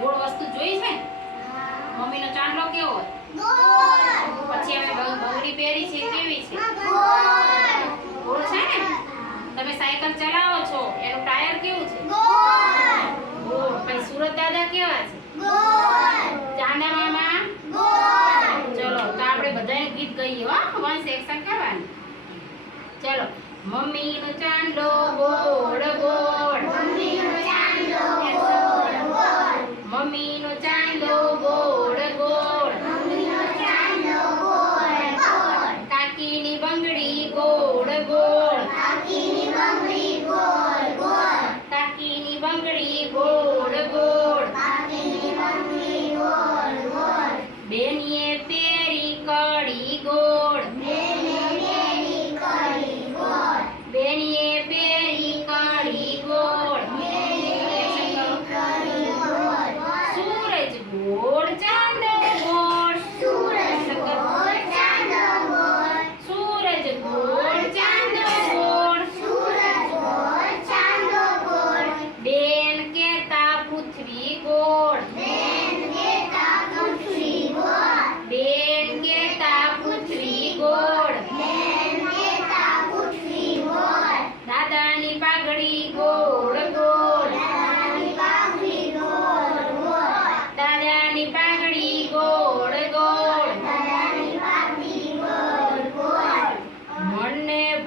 ગોળ વસ્તુ જોઈ છે? ને મમ્મીનો ચાંદલો કેવો પછી અમે બંગડી પહેરી છે કેવી છે? ગોળ. છે ને? તમે સાયકલ ચલાવો છો એનું ટાયર કેવું છે? ગોળ. પછી સુરત દાદા કેવા છે? ચાંદા મામા ચલો તો આપણે બધાને ગીત ગઈએ હો. વન સેક્શન કરવાનું. ચલો. મમ્મીનો ચાંદલો ગોળ ગોળ. પેરી કડી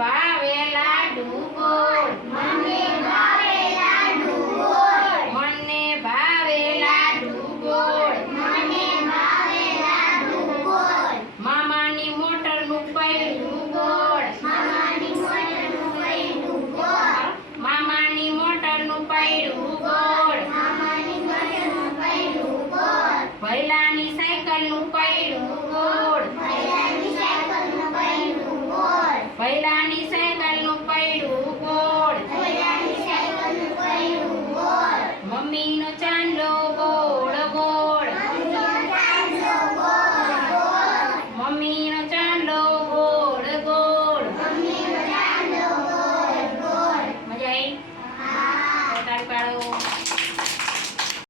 ભાવેલા ડુંગોર મને ભાવેલા ડુંગોર મને ભાવેલા મામાની મોટરનું પૈ મામાની મોટરનું પૈ ભૈલાની સાયકલનું